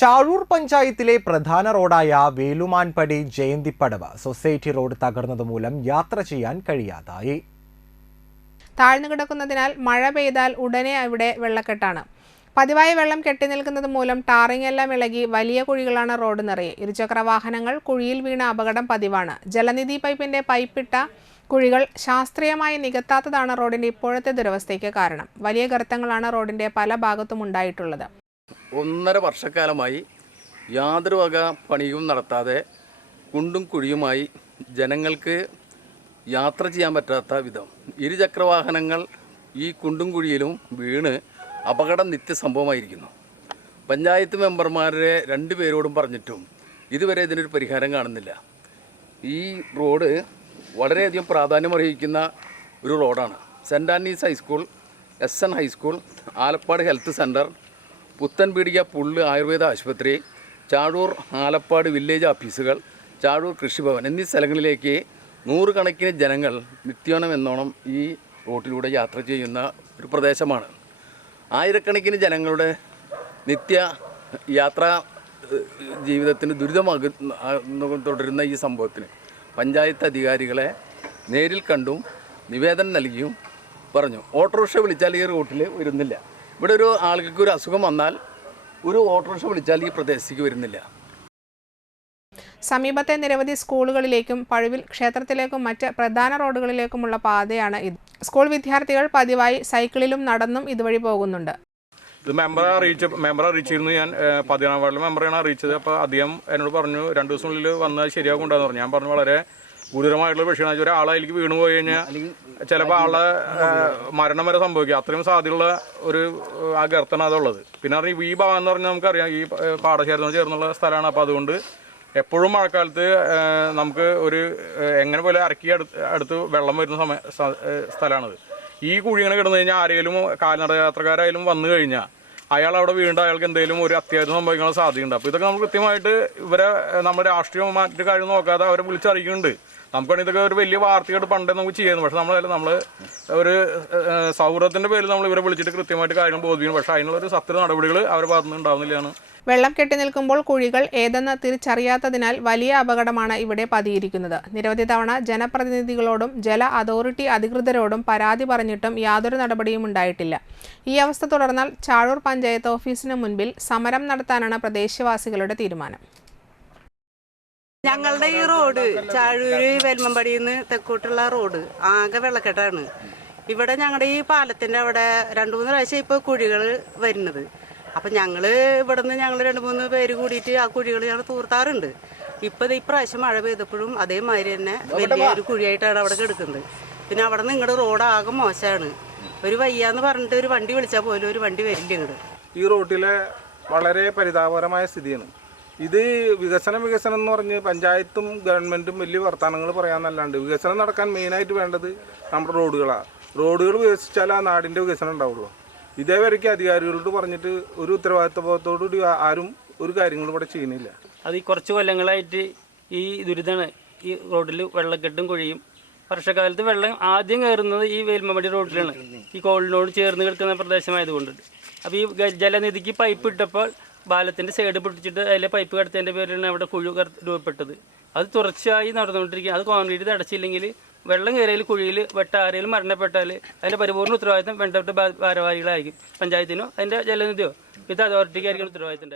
ചാഴൂർ പഞ്ചായത്തിലെ പ്രധാന റോഡായ വേലുമാൻപടി ജയന്തിപ്പടവ് society road തകർന്നതുമൂലം യാത്ര ചെയ്യാൻ കഴിയാതായി. താഴ്ന്നു കിടക്കുന്നതിനാൽ മഴ പെയ്താൽ ഉടനെ അവിടെ വെള്ളക്കെട്ടാണ്. പതിവായി വെള്ളം കെട്ടിനിൽക്കുന്നത് മൂലം ടാറിംഗ് എല്ലാം ഇളകി വലിയ കുഴികളാണ് റോഡ് നിറയെ. ഇരുചക്ര വാഹനങ്ങൾ കുഴിയിൽ വീണ അപകടം പതിവാണ്. ജലനിധി പൈപ്പിന്റെ പൈപ്പിട്ട കുഴികൾ ശാസ്ത്രീയമായി നികത്താത്തതാണ് റോഡിന്റെ ഇപ്പോഴത്തെ ദുരവസ്ഥയ്ക്ക് കാരണം. വലിയ ഗർത്തങ്ങളാണ് റോഡിന്റെ പല ഭാഗത്തും ഉണ്ടായിട്ടുള്ളത്. 1.5 വർഷക്കാലമായി യാതൊരു വക പണിയും നടത്താതെ കുണ്ടും കുഴിയുമായി ജനങ്ങൾക്ക് യാത്ര ചെയ്യാൻ പറ്റാത്ത വിധം ഇരുചക്രവാഹനങ്ങൾ ഈ കുണ്ടും കുഴിയിലും വീണ് അപകടം നിത്യസംഭവമായിരിക്കുന്നു. പഞ്ചായത്ത് മെമ്പർമാരെ 2 പേരോടും പറഞ്ഞിട്ടും ഇതുവരെ ഇതിനൊരു പരിഹാരം കാണുന്നില്ല. ഈ റോഡ് വളരെയധികം പ്രാധാന്യമർഹിക്കുന്ന ഒരു റോഡാണ്. Saint Antony's high school, SN high school, Alappad health centre, Puthenpeedika Pullu Ayurveda ആശുപത്രി, ചാഴൂർ ആലപ്പാട് വില്ലേജ് ഓഫീസുകൾ, ചാഴൂർ കൃഷിഭവൻ എന്നീ സ്ഥലങ്ങളിലേക്ക് 100 കണക്കിന് ജനങ്ങൾ നിത്യോനം എന്നോണം ഈ റോഡിലൂടെ യാത്ര ചെയ്യുന്ന ഒരു പ്രദേശമാണ്. ആയിരക്കണക്കിന് ജനങ്ങളുടെ നിത്യ യാത്രാ ജീവിതത്തിന് തുടരുന്ന ഈ സംഭവത്തിന് പഞ്ചായത്ത് അധികാരികളെ നേരിൽ കണ്ടും നിവേദനം നൽകിയും പറഞ്ഞു. ഓട്ടോറിക്ഷ വിളിച്ചാൽ ഈ റൂട്ടിൽ വരുന്നില്ല. ഇവിടെ ഒരു ആൾക്ക് ഒരു അസുഖം വന്നാൽ ഒരു ഓട്ടോറിക്ഷ വിളിച്ചാൽ ഈ പ്രദേശത്തേക്ക് വരുന്നില്ല. സമീപത്തെ നിരവധി സ്കൂളുകളിലേക്കും പഴുവിൽ ക്ഷേത്രത്തിലേക്കും മറ്റ് പ്രധാന റോഡുകളിലേക്കുമുള്ള പാതയാണ് ഇത്. സ്കൂൾ വിദ്യാർത്ഥികൾ പതിവായി സൈക്കിളിലും നടന്നും ഇതുവഴി പോകുന്നുണ്ട്. ഇത് മെമ്പറെ അറിയിച്ചിരുന്നു. ഞാൻ 14 വാർഡിലെ മെമ്പറെയാണ് അറിയിച്ചത്. അപ്പോൾ അദ്ദേഹം എന്നോട് പറഞ്ഞു 2 ദിവസത്തിനുള്ളിൽ വന്നാൽ ശരിയാകുന്നുണ്ടെന്ന് പറഞ്ഞു. ഞാൻ പറഞ്ഞു വളരെ ഗുരുതരമായിട്ടുള്ള വിഷയമാണ്. ഒരാളതിലേക്ക് വീണു പോയി കഴിഞ്ഞാൽ ചിലപ്പോൾ ആളെ മരണം വരെ സംഭവിക്കുക. അത്രയും സാധ്യതയുള്ള ഒരു ആ ഗർത്തമാണ് അതുള്ളത്. പിന്നെ ഈ ഭാഗം എന്ന് പറഞ്ഞാൽ നമുക്കറിയാം ഈ പാടശേഖരത്തോട് ചേർന്നുള്ള സ്ഥലമാണ്. അപ്പോൾ അതുകൊണ്ട് എപ്പോഴും മഴക്കാലത്ത് നമുക്ക് ഒരു എങ്ങനെ പോലെ ഇറക്കി അടുത്ത് വെള്ളം വരുന്ന സ്ഥലമാണത്. ഈ കുഴി ഇങ്ങനെ കിടന്നു കഴിഞ്ഞാൽ ആരെങ്കിലും കാൽനട യാത്രക്കാരായാലും വന്നു കഴിഞ്ഞാൽ അയാൾ അവിടെ വീണ്ടും അയാൾക്ക് എന്തെങ്കിലും ഒരു അത്യാവശ്യം സംഭവിക്കാനുള്ള സാധ്യതയുണ്ട്. അപ്പോൾ ഇതൊക്കെ നമുക്ക് കൃത്യമായിട്ട് ഇവരെ നമ്മുടെ രാഷ്ട്രീയം മറ്റു കാര്യം നോക്കാതെ അവരെ വിളിച്ചറിയിക്കുന്നുണ്ട്. നമുക്കാണെങ്കിൽ ഇതൊക്കെ ഒരു വലിയ വാർത്തയായിട്ട് പണ്ടേ നമുക്ക് ചെയ്യുന്നു. പക്ഷെ നമ്മൾ ഒരു സൗഹൃദത്തിൻ്റെ പേരിൽ നമ്മൾ ഇവരെ വിളിച്ചിട്ട് കൃത്യമായിട്ട് കാര്യങ്ങൾ ബോധിപ്പിക്കുന്നു. പക്ഷേ അതിനുള്ളൊരു സത്യ നടപടികൾ അവരുടെ ഭാഗത്തുനിന്ന് ഉണ്ടാവുന്നില്ലാണ്. വെള്ളം കെട്ടി നിൽക്കുമ്പോൾ കുഴികൾ ഏതെന്ന് തിരിച്ചറിയാത്തതിനാൽ വലിയ അപകടമാണ് ഇവിടെ പതിയിരിക്കുന്നത്. നിരവധി തവണ ജനപ്രതിനിധികളോടും ജല അതോറിറ്റി അധികൃതരോടും പരാതി പറഞ്ഞിട്ടും യാതൊരു നടപടിയും ഉണ്ടായിട്ടില്ല. ഈ അവസ്ഥ തുടർന്നാൽ ചാഴൂർ പഞ്ചായത്ത് ഓഫീസിന് മുൻപിൽ സമരം നടത്താനാണ് പ്രദേശവാസികളുടെ തീരുമാനം. ഞങ്ങളുടെ ഈ റോഡ് ചാഴൂര് വേലുമാൻപടിയിൽ നിന്ന് തെക്കോട്ടുള്ള റോഡ് ആകെ വെള്ളക്കെട്ടാണ്. ഇവിടെ ഞങ്ങളുടെ ഈ പാലത്തിൻ്റെ അവിടെ 2-3 പ്രാവശ്യം ഇപ്പോൾ കുഴികൾ വരുന്നത്. അപ്പം ഞങ്ങൾ ഇവിടെ നിന്ന് 2-3 പേര് കൂടിയിട്ട് ആ കുഴികൾ ഞങ്ങൾ തൂർത്താറുണ്ട്. ഇപ്പം ഇപ്രാവശ്യം മഴ പെയ്തപ്പോഴും അതേമാതിരി തന്നെ വലിയൊരു കുഴിയായിട്ടാണ് അവിടെ കിടക്കുന്നത്. പിന്നെ അവിടെ നിന്ന് ഇങ്ങോട്ട് റോഡ് ആകെ മോശമാണ്. ഒരു വയ്യാന്ന് പറഞ്ഞിട്ട് ഒരു വണ്ടി വിളിച്ചാൽ പോലും ഒരു വണ്ടി വരില്ല ഇങ്ങോട്ട്. ഈ റോഡിലെ വളരെ പരിതാപകരമായ സ്ഥിതിയാണ്. ഇത് വികസനം എന്ന് പറഞ്ഞ് പഞ്ചായത്തും ഗവൺമെൻറ്റും വലിയ വർത്തമാനങ്ങൾ പറയാമെന്നല്ലാണ്ട് വികസനം നടക്കാൻ മെയിനായിട്ട് വേണ്ടത് നമ്മുടെ റോഡുകളാണ്. റോഡുകൾ വികസിച്ചാൽ ആ നാടിൻ്റെ വികസനം ഉണ്ടാവുള്ളൂ. ഇതേവരയ്ക്ക് അധികാരികളോട് പറഞ്ഞിട്ട് ഒരു ഉത്തരവാദിത്വത്തോടുകൂടി ആരും ഒരു കാര്യങ്ങളും ഇവിടെ ചെയ്യുന്നില്ല. അത് ഈ കുറച്ച് കൊല്ലങ്ങളായിട്ട് ഈ ദുരിതമാണ്. ഈ റോഡിൽ വെള്ളക്കെട്ടും കുഴിയും. വർഷക്കാലത്ത് വെള്ളം ആദ്യം കയറുന്നത് ഈ വേലുമാൻപടി റോഡിലാണ്. ഈ കോളിനോട് ചേർന്ന് കിടക്കുന്ന പ്രദേശമായതുകൊണ്ട്. അപ്പോൾ ഈ ജലനിധിക്ക് പൈപ്പ് ഇട്ടപ്പോൾ പാലത്തിൻ്റെ സൈഡ് പൊട്ടിച്ചിട്ട് അതിലെ പൈപ്പ് കടത്തതിൻ്റെ പേരിലാണ് അവിടെ കുഴി രൂപപ്പെട്ടത്. അത് തുടർച്ചയായി നടന്നുകൊണ്ടിരിക്കുകയാണ്. അത് കോൺക്രീറ്റ് അടച്ചില്ലെങ്കിൽ വെള്ളം കയറിയാൽ കുഴിയിൽ ആരെങ്കിലും മരണപ്പെട്ടാൽ അതിൻ്റെ പരിപൂർണ്ണ ഉത്തരവാദിത്തം ബന്ധപ്പെട്ട ഭാരവാഹികളായിരിക്കും. പഞ്ചായത്തിനോ അതിൻ്റെ ജലനിധിയോ ഇത് അതോറിറ്റിക്കായിരിക്കും ഉത്തരവാദിത്തം ഉണ്ടായിരുന്നു.